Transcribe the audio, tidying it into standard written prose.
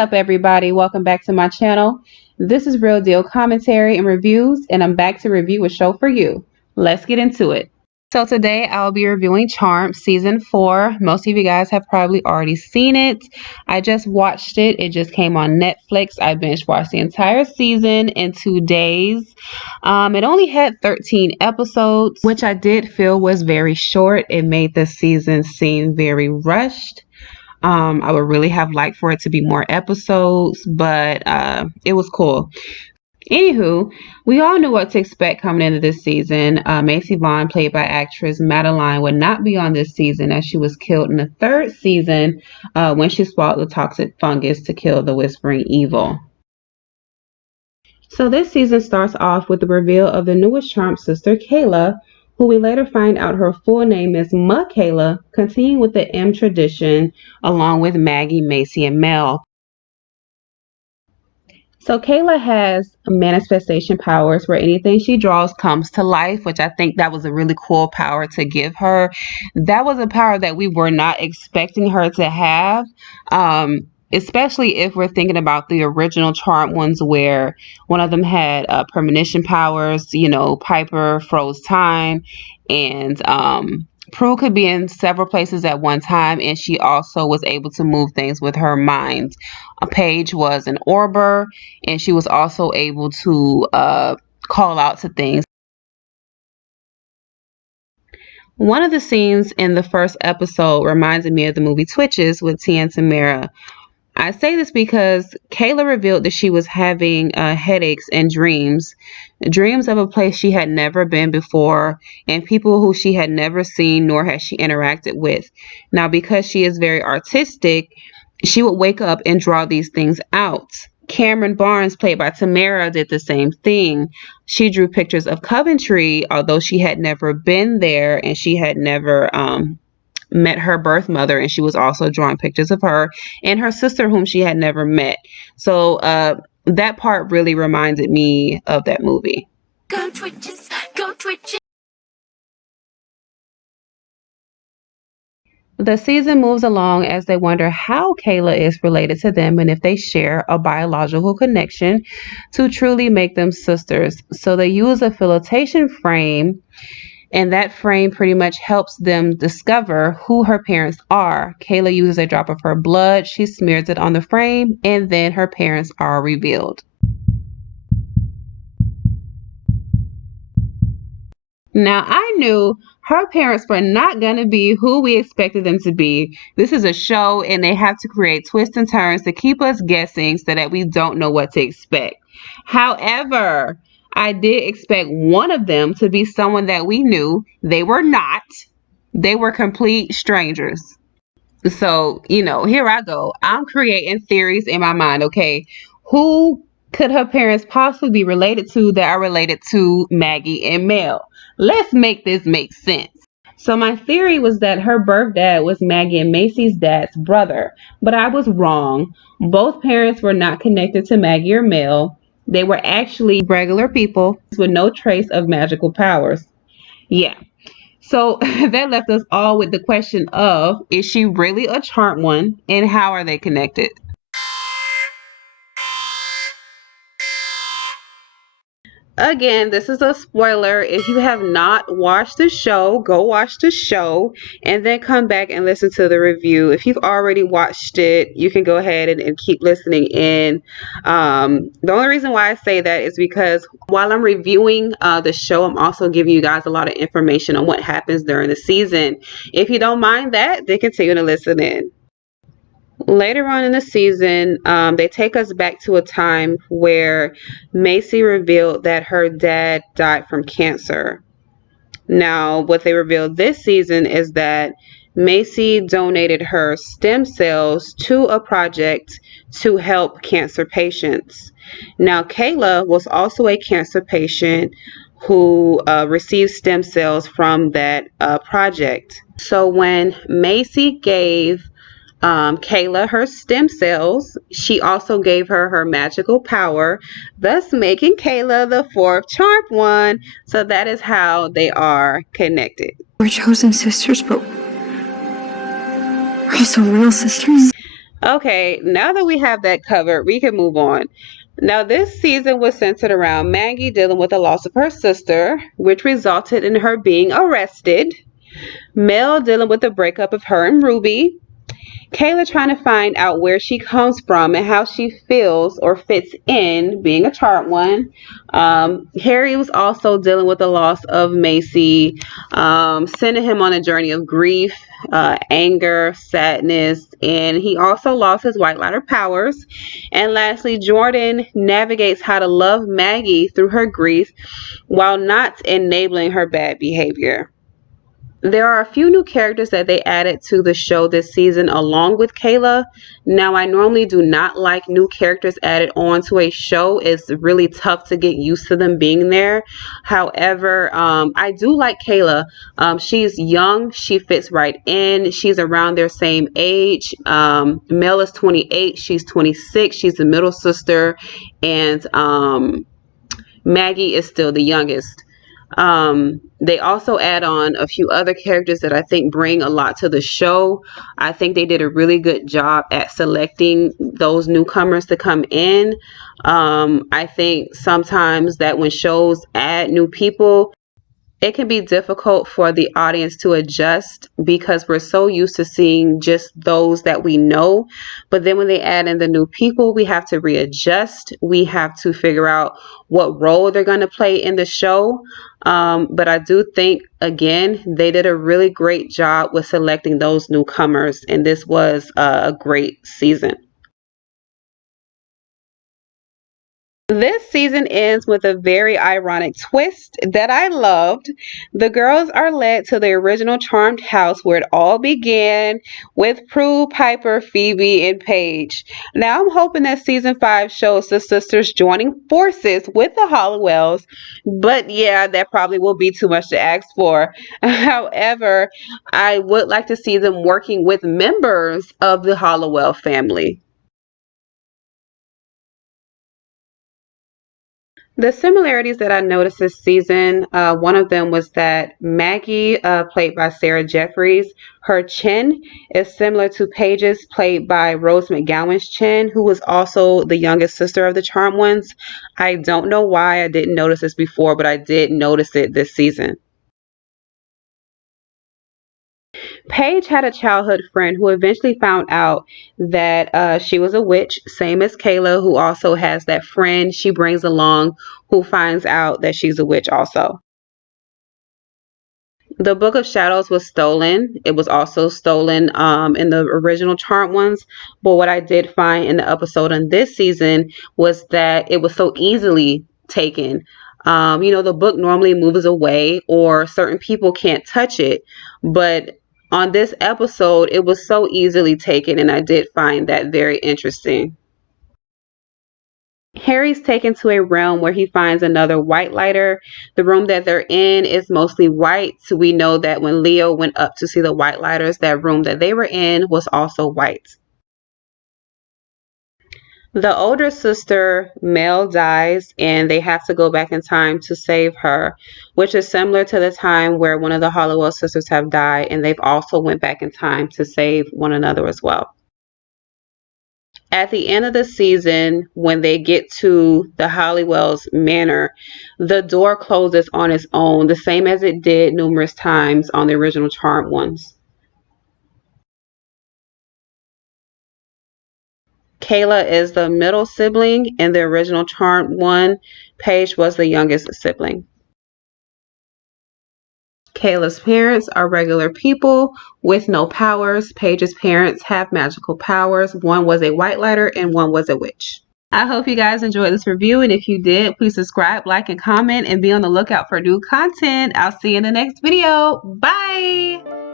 up, everybody? Welcome back to my channel. This is Real Deal Commentary and Reviews, and I'm back to review a show for you. Let's get into it. So today I'll be reviewing Charmed Season 4. Most of you guys have probably already seen it. I just watched it. It just came on Netflix. I binge watched the entire season in 2 days. It only had 13 episodes, which I did feel was very short. It made the season seem very rushed. I would really have liked for it to be more episodes, but it was cool. Anywho, we all knew what to expect coming into this season. Macy Vaughn, played by actress Madeline, would not be on this season as she was killed in the 3rd season when she swallowed the toxic fungus to kill the Whispering Evil. So this season starts off with the reveal of the newest Charmed sister, Kaela, who we later find out her full name is Kaela, continuing with the M tradition along with Maggie, Macy, and Mel. So Kaela has manifestation powers where anything she draws comes to life, which I think that was a really cool power to give her. That was a power that we were not expecting her to have. Especially if we're thinking about the original Charmed ones where one of them had premonition powers, Piper froze time, and Prue could be in several places at one time, and she also was able to move things with her mind. Paige was an orber, and she was also able to call out to things. One of the scenes in the first episode reminded me of the movie Twitches with Tia and Tamara. I say this because Kaela revealed that she was having headaches and dreams of a place she had never been before and people who she had never seen nor had she interacted with. Now, because she is very artistic, she would wake up and draw these things out. Cameron Barnes, played by Tamara, did the same thing. She drew pictures of Coventry, although she had never been there and she had never met her birth mother, and she was also drawing pictures of her and her sister whom she had never met. So that part really reminded me of that movie. Go Twitches, go Twitches. The season moves along as they wonder how Kaela is related to them and if they share a biological connection to truly make them sisters. So they use a flotation frame, and that frame pretty much helps them discover who her parents are. Kaela uses a drop of her blood, she smears it on the frame, and then her parents are revealed. Now, I knew her parents were not going to be who we expected them to be. This is a show, and they have to create twists and turns to keep us guessing so that we don't know what to expect. However, I did expect one of them to be someone that we knew. They were not. They were complete strangers. So, here I go. I'm creating theories in my mind, okay? Who could her parents possibly be related to that are related to Maggie and Mel? Let's make this make sense. So my theory was that her birth dad was Maggie and Macy's dad's brother, but I was wrong. Both parents were not connected to Maggie or Mel. They were actually regular people with no trace of magical powers. Yeah. So that left us all with the question of, is she really a Charmed one, and how are they connected? Again, this is a spoiler. If you have not watched the show, go watch the show and then come back and listen to the review. If you've already watched it, you can go ahead and keep listening in. The only reason why I say that is because while I'm reviewing the show, I'm also giving you guys a lot of information on what happens during the season. If you don't mind that, then continue to listen in. Later on in the season, they take us back to a time where Macy revealed that her dad died from cancer. Now, what they revealed this season is that Macy donated her stem cells to a project to help cancer patients. Now, Kaela was also a cancer patient who received stem cells from that project. So when Macy gave Kaela her stem cells, she also gave her magical power, thus making Kaela the 4th Charmed one. So that is how they are connected. We're chosen sisters, but we're also real sisters. Okay, now that we have that covered, we can move on. Now, this season was centered around Maggie dealing with the loss of her sister, which resulted in her being arrested. Mel dealing with the breakup of her and Ruby. Kaela trying to find out where she comes from and how she feels or fits in being a Charmed One. Harry was also dealing with the loss of Macy, sending him on a journey of grief, anger, sadness, and he also lost his White Lighter powers. And lastly, Jordan navigates how to love Maggie through her grief while not enabling her bad behavior. There are a few new characters that they added to the show this season along with Kaela. Now, I normally do not like new characters added onto a show. It's really tough to get used to them being there. However, I do like Kaela. She's young. She fits right in. She's around their same age. Mel is 28. She's 26. She's the middle sister. And Maggie is still the youngest. They also add on a few other characters that I think bring a lot to the show. I think they did a really good job at selecting those newcomers to come in. I think sometimes that when shows add new people, it can be difficult for the audience to adjust because we're so used to seeing just those that we know. But then when they add in the new people, we have to readjust. We have to figure out what role they're going to play in the show. But I do think, again, they did a really great job with selecting those newcomers, and this was a great season. This season ends with a very ironic twist that I loved. The girls are led to the original Charmed house where it all began with Prue, Piper, Phoebe, and Paige. Now I'm hoping that season 5 shows the sisters joining forces with the Hollowells, but yeah, that probably will be too much to ask for. However, I would like to see them working with members of the Hollowell family. The similarities that I noticed this season, one of them was that Maggie, played by Sarah Jeffries, her chin is similar to Paige's, played by Rose McGowan's chin, who was also the youngest sister of the Charmed Ones. I don't know why I didn't notice this before, but I did notice it this season. Paige had a childhood friend who eventually found out that she was a witch, same as Kaela, who also has that friend she brings along who finds out that she's a witch also. The Book of Shadows was stolen. It was also stolen in the original Charmed Ones. But what I did find in the episode on this season was that it was so easily taken. The book normally moves away or certain people can't touch it. But on this episode, it was so easily taken, and I did find that very interesting. Harry's taken to a realm where he finds another white lighter. The room that they're in is mostly white. So we know that when Leo went up to see the white lighters, that room that they were in was also white. The older sister, Mel, dies, and they have to go back in time to save her, which is similar to the time where one of the Hollowell sisters have died, and they've also went back in time to save one another as well. At the end of the season, when they get to the Hollywell's manor, the door closes on its own, the same as it did numerous times on the original Charmed Ones. Kaela is the middle sibling in the original Charmed One. Paige was the youngest sibling. Kaela's parents are regular people with no powers. Paige's parents have magical powers. One was a white lighter and one was a witch. I hope you guys enjoyed this review, and if you did, please subscribe, like, and comment, and be on the lookout for new content. I'll see you in the next video. Bye!